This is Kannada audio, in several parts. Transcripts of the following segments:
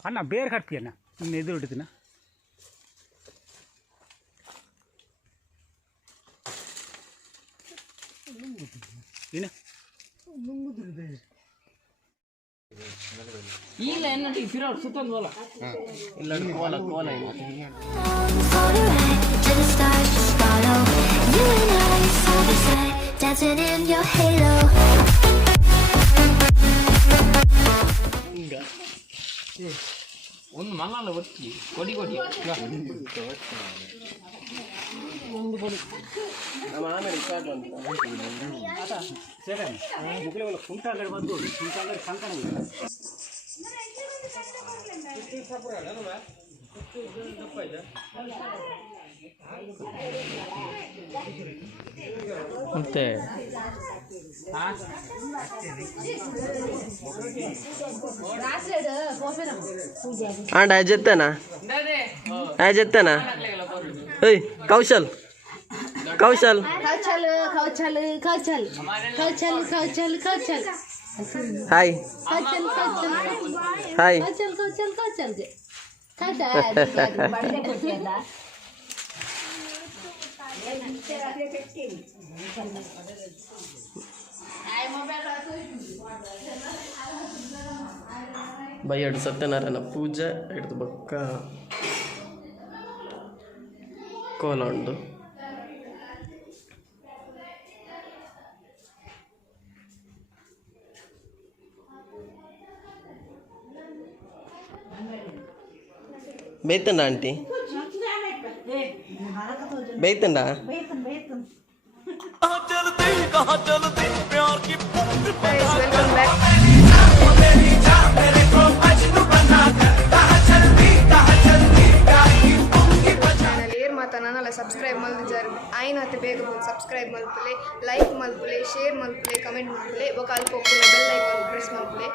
ಅಣ್ಣ ಬೇರೆ ಕಟ್ಟಿ ಅಣ್ಣ ಇನ್ನು ಎದು ಹಿಡಿದಿನ ಏನು ಇಲ್ಲ ಎನ್ನಟಿಗೆ ಫಿರೋಡ್ ಸುತ್ತೊಂದು ಬೋಲ ಇಲ್ಲ ಕೋಲ ಕೋಲ ಒಂದು ಮಲ್ಲ ಒತ್ತಿ ಕೊಡಿ ಕೊಡಿ ಒಂದು ಕೊಡಿ ನಮ್ಮ ಆಮೇಲೆ ಸ್ಟಾರ್ಟ್ ಅಂತ ಸರಿ ಮುಗ್ಲೆ ಒಳ್ಳೆ ಕುಂಟ ಅಂಗಡಿ ಬಂದು ಕುಂಟ ಅಂಗಡಿ ಸಂಕಣ ಮತ್ತೆ आज जेतना आज जेतना ओय कौशल कौशल कौशल कौशल कौशल कौशल कौशल कौशल हाय कौशल कौशल हाय कौशल कौशल कौशल खाता ಬೈಯಡ್ ಸತ್ಯನಾರಾಯಣ ಪೂಜೆ ಹಿಡಿದು ಬಕ್ಕ ಕೋಲ ಉಂಡು ಬೇತಂಡ ಆಂಟಿ ಬೇತಂಡ सब्सक्राइब मल्दिजार आयन आते बेग सब्सक्राइब मल्पले लाइक मल्पले शेर मल्पले कमेंट मल्पले वो काल पोकुले बेल आइकन प्रेस मल्पले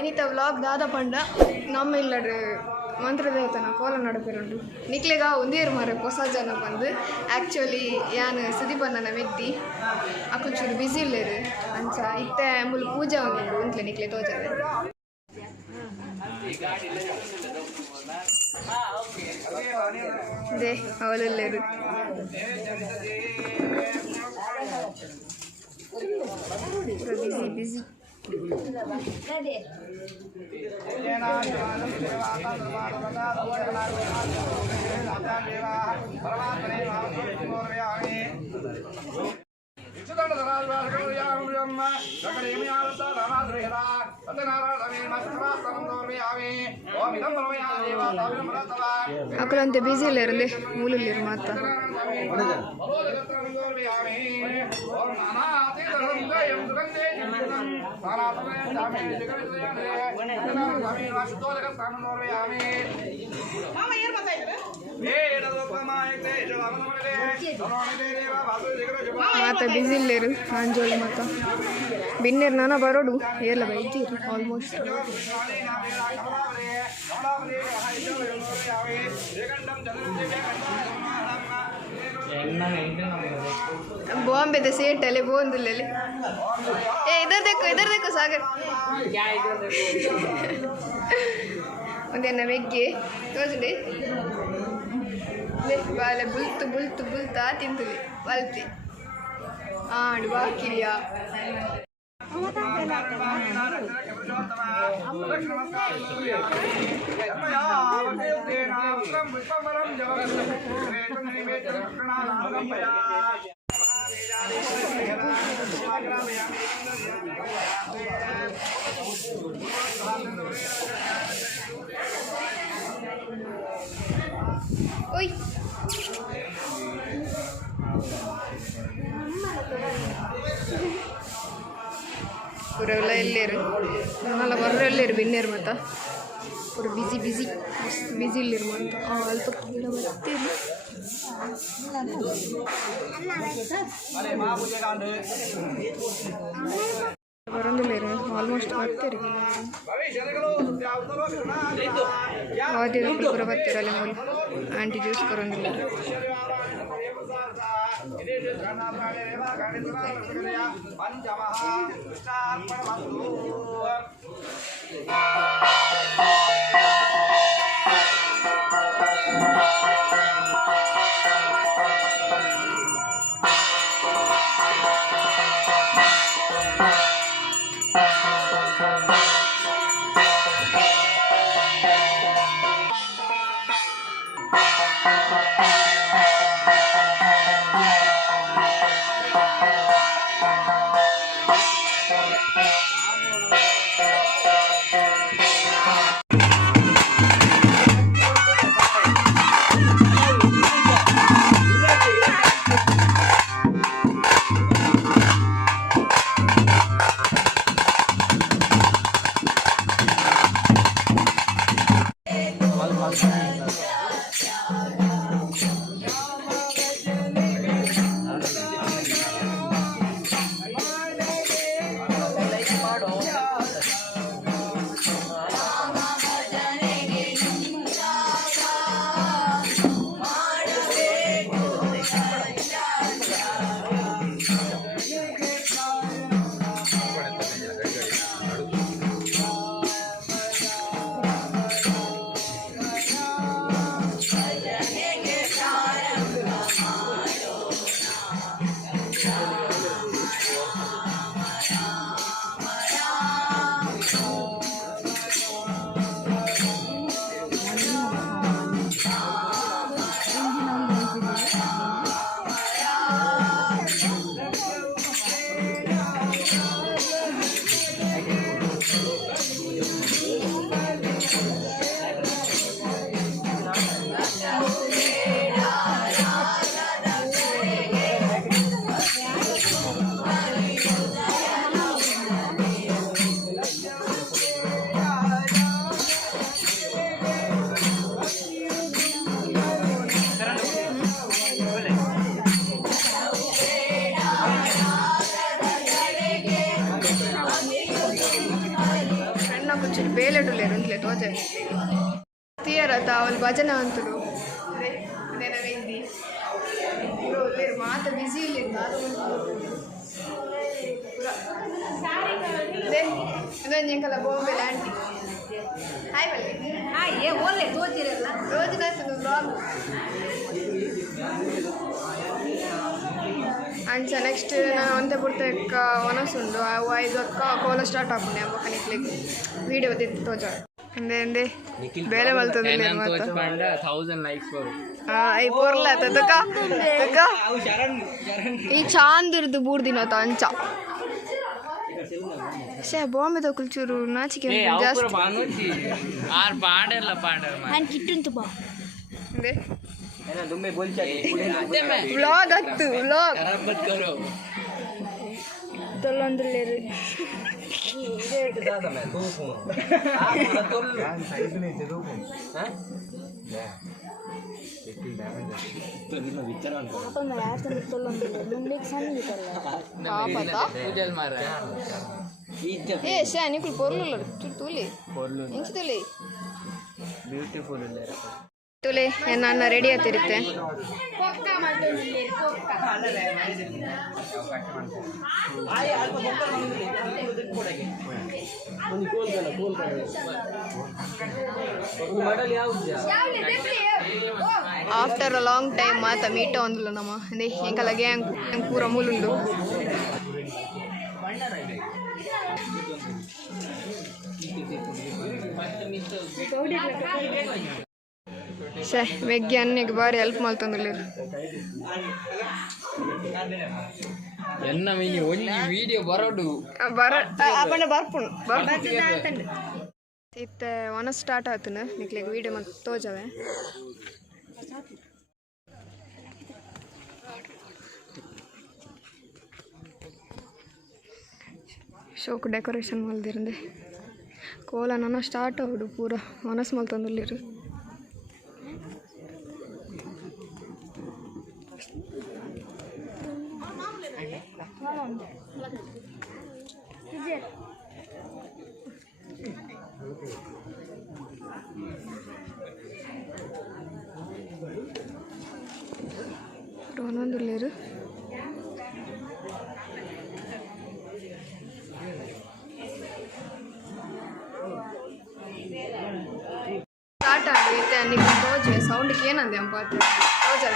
इनित व्लॉग दादा पंड नम्म इल्लड मंत्र देवतन कोल नडपेरुंडु निक्लेगा उंदेर मारे ಹೊಸ ಜನ ಬಂದು ಆಕ್ಚುಲಿ ಯಾನ್ ಸುದೀಪಣ್ಣನ ವ್ಯಕ್ತಿ ಅಕುಲ್ ಚೂರು ಬಿಸಿ ಇಲ್ಲೇರು ಅಂಚ ಇತ್ತೆ ಮುಲ್ ಪೂಜೆ ಉಂಡು ಉಂತ್ಲೆ ನಿಕ್ಲೆ ತೋಜದೆ ದೇ ಅವಳೆಲ್ಲೇರು ಬಿಸಿ ಬಿಸಿ ಅಕ್ಕಳಂತೆ ಬಿಸಿ ಇಲ್ಲೇ ಮೂಲಲ್ಲಿರು ಮಾತ ಮಾತ ಬಿಸಿ ಇಲ್ಲೇರು ಅಂಜೋಳಿ ಮಾತ ಬಿನ್ನೇರು ನಾನ ಬರೋಡು ಏರ್ಲ ಬೈತೀರಿ ಆಲ್ಮೋಸ್ಟ್ बॉम्बे तो सेट है ले बोल ले ले ए इधर देखो सागर उन्हें नवेगे तो जुड़े ले वाले बुलता तिंतुले वालती डुबा किलिया ओय पूरा ಎಲ್ಲೇರು ನಾನಲ್ಲ ಬರ್ರೆಲ್ಲೇರು ಬಿನ್ನೇರು ಮತ್ತ ಪೂರ ಬಿಸಿ ಬಿಸಿ ಬಿಸಿ ಇಲ್ಲಿರು ಅಂತ ಅಲ್ಪ ಕಿಲ ಬರ್ತೀರಿ ಬರೋದಿಲ್ಲೇರು ಆಲ್ಮೋಸ್ಟ್ ಬರ್ತೀರಿ ಆದ್ಯ ಪೂರ ಬರ್ತೀರಲ್ಲ ನೋಡಿ ಆಂಟಿ ಜ್ಯೂಸ್ ಬರೋದಿಲ್ಲ पंचमः कृष्णार्पणमस्तु ಬೇಲೆಟುಲೇರು ತೋಜ తీయరత వాళ్ళు భజన అంతుడు నేను వెంది లేరు మాత బిజీ లేదు అదే ఇంకల బాంబే లాంటి హాయ్ బల్లి హాయ్ ఏ ఓన్లే తోజిరಲ್ಲ రోజు ನಾನು ಬ್ಲಾಗ್ ಅಂಚ ನೆಕ್ಸ್ಟ್ ನಾನು ಒಂದೇ ಬಿಡ್ತಕ್ಕ ಒನಸುಂಡು ಅವು 5 ಅಕ್ಕ ಕೋಲ ಸ್ಟಾರ್ಟ್ ಆಪುಂಡೆ ಅಂಬ ಕನಿಕ್ಲಿಗೆ ವಿಡಿಯೋ ದಿತ್ತು ತೋಜ ಅಂದೆ ಬೇಲೆ ಮಲ್ತದೆ ಮಾತ 1000 ಲೈಕ್ಸ್ ಬರು ಐ ಪೋರ್ಲ ತಕ ತಕ ಈ ಚಾಂದಿರ್ದು ಬೂರ್ದಿನತ ಅಂಚ ಸೇ ಬಾಂಬೆ ದ ಕುಲ್ಚೂರು ನಾಚಿಕೆ ಜಾಸ್ತಿ ಬಾನೋಚಿ ಆರ್ ಪಾಡೆಲ್ಲ ಪಾಡರ್ ನಾನು ಕಿಟ್ಟುಂತು ಬಾ ಅಂದೆ है ना तुम्हें बोल चाहिए ವ್ಲಾಗ್ ಹತ್ತು ವ್ಲಾಗ್ ಮತ್ ಕರೋ ತೊಲ್ಲೊಂದ್ರಲ್ಲೇರು इधर दादा मैं दो फोन आप ना तोल साइड में दे दो फोन हैं या देखिए डैमेज तो ನಿಮ್ಮ ವಿಚಾರ ಅಂತ ಪಾಪನ ಯಾತನ ತೊಲ್ಲೊಂದ್ರಲ್ಲೇರು ಮುಂದಕ್ಕೆ ಸಣ್ಣ ಪಾಪತ ಪೂಜಲ್ ಮಾರ ಏ ಸೇ ನಿಕುಲ್ ಪೊರ್ಲುಲ್ಲ ತುಲಿ ಪೊರ್ಲು ಇಂಚಿ ತುಲಿ ಬ್ಯೂಟಿಫುಲ್ ಇಲ್ಲ ತುಲೆ ನನ್ನ ರೆಡಿ ಆತಿರುತ್ತೆ ಆಫ್ಟರ್ ಅ ಲಾಂಗ್ ಟೈಮ್ ಮಾತ ಮೀಟ ಒಂದಿಲ್ಲ ನಮ್ಮ ಅದೇ ಎಂಕಲ ಗ್ಯಾಂಗ್ ಪೂರ ಮೂಲುಂಡು ಸೇ ವೆಗ್ಗಿ ಅನ್ನಿಗೆ ಬಾರಿ ಹೆಲ್ಪ್ ಮಾಡ್ತಂದಿಲ್ಲ ಎನ್ನ ಮಿನಿ ಒಂಜಿ ವಿಡಿಯೋ ಬರೋಡು ಬರ ಅಪ್ಪನ ಬರ್ಪುಣು ಇತ್ತ ಒನ ಸ್ಟಾರ್ಟ್ ಆತನ ನಿಕ್ಲಿಗೆ ವಿಡಿಯೋ ಮತ್ತೆ ತೋಜವೆ ಶೋಕ್ ಡೆಕೋರೇಷನ್ ಮಲ್ದಿರಂದೆ ಕೋಲ ನನ್ನ ಸ್ಟಾರ್ಟ್ ಆವಡು ಪೂರ ಒನಸ್ ಮಲ್ತಂದಿಲ್ಲಿರು ಒಂದೊಂದು ಏನಂದೆ ಅಪ್ಪ ರೋಜಾ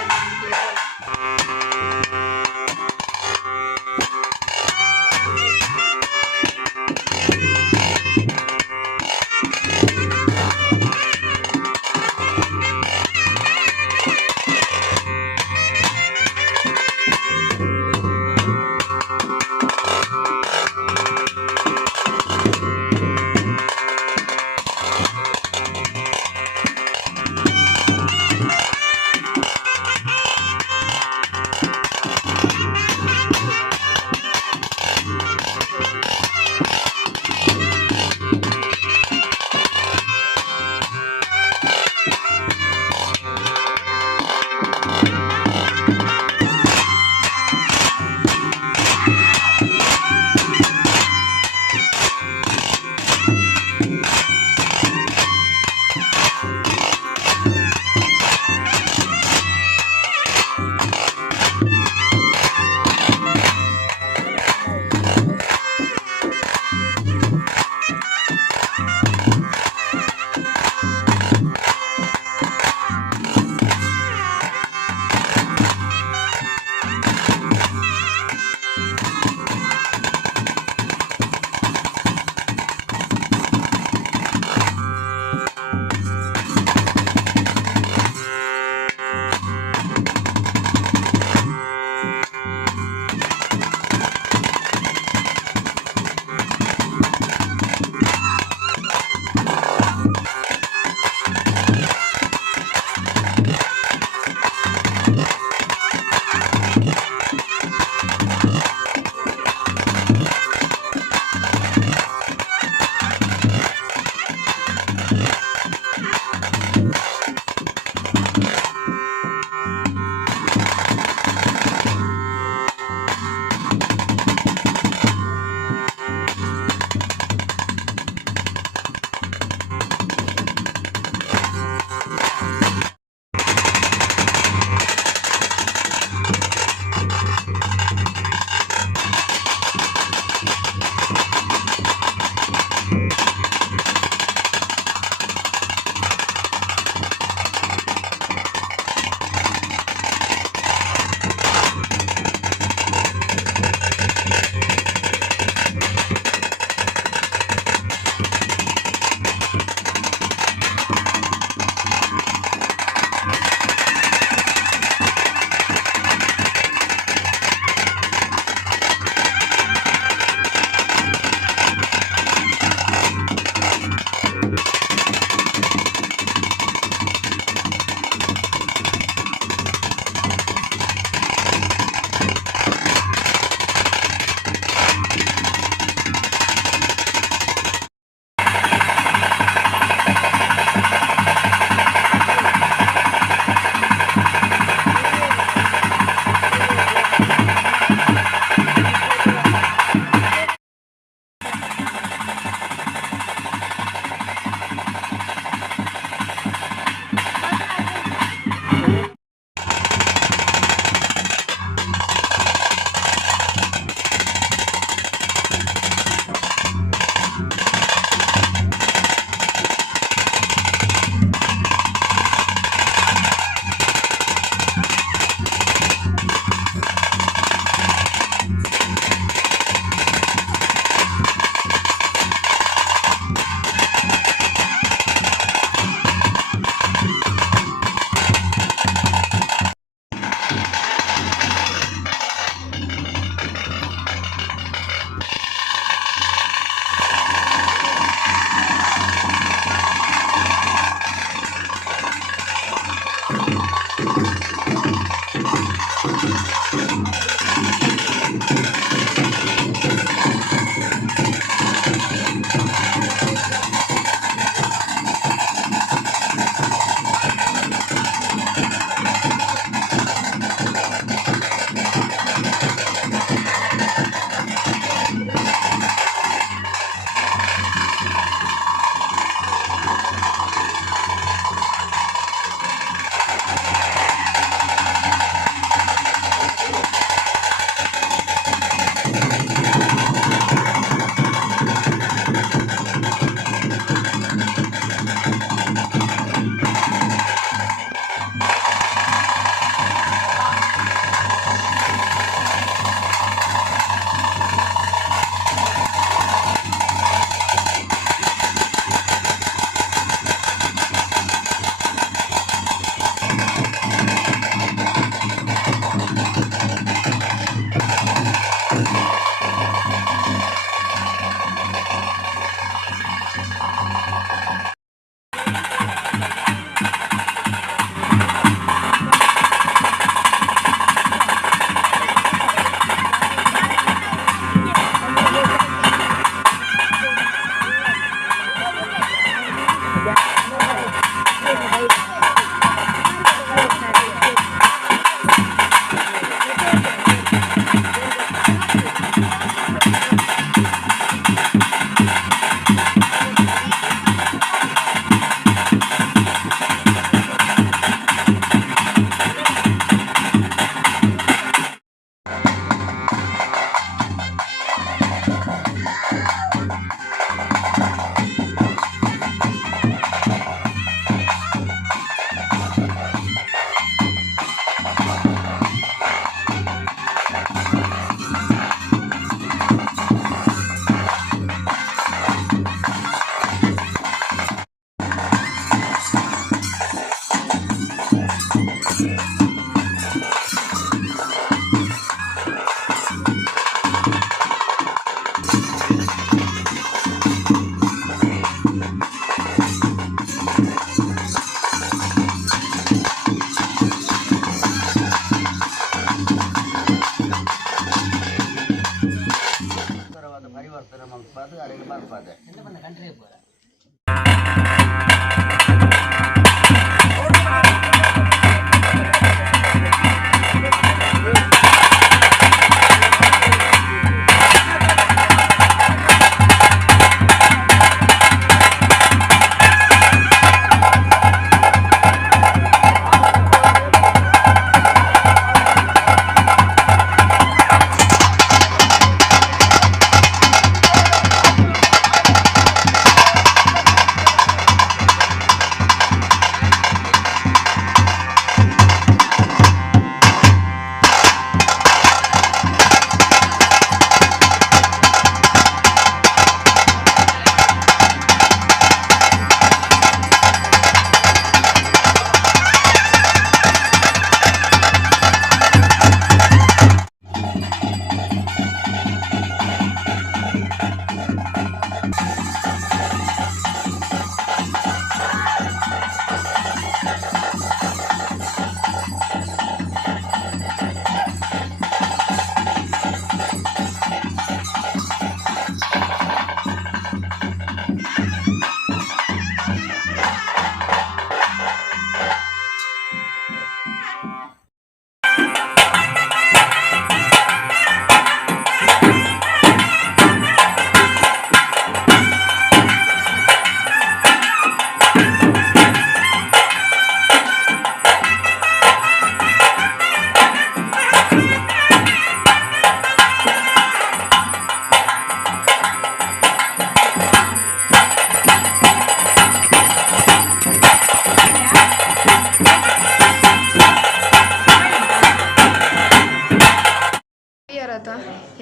ಬರ್ಪದೆ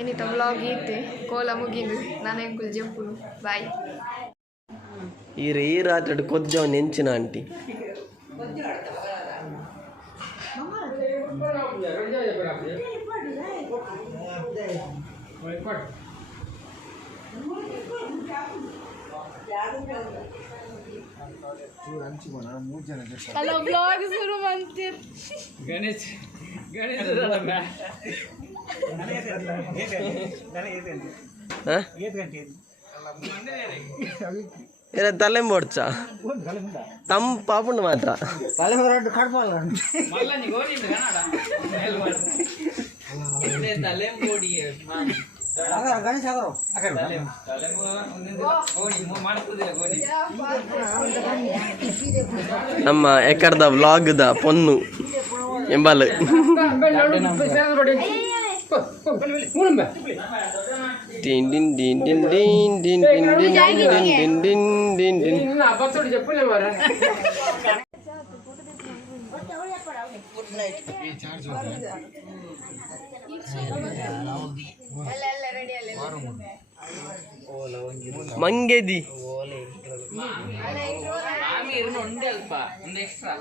ಏನಿತ್ತ ವ್ಲಾಗ್ ಐತೆ ಕೋಲ ಮುಗಿದು ನಾನೇ ಜಂಪುನು ಬಾಯ್ ಈ ರಾತ್ರಿ ಕೊದ್ದವ ನೆಂಚಿನ ಆಂಟಿ ಹಲೋ ಬ್ಲಾಗ್ ಶುರು ಮಾಡ್ತೀರಿ ಗಣೇಶ್ తలే పొడ్చా తమ్ పాపుండు మాత్ర ನಮ್ಮ ಎಕ್ಕಡ್ದ ವ್ಲಾಗ್ದ ಪೊನ್ನು ಎಂಬಲ್ din din din din din din din din din din din din ಮಂಗೆದಿ ಆಮಿ ಇರ್ನು ಒಂದೇ ಅಲ್ಪ ಒಂದು ಎಕ್ಸ್ಟ್ರಾ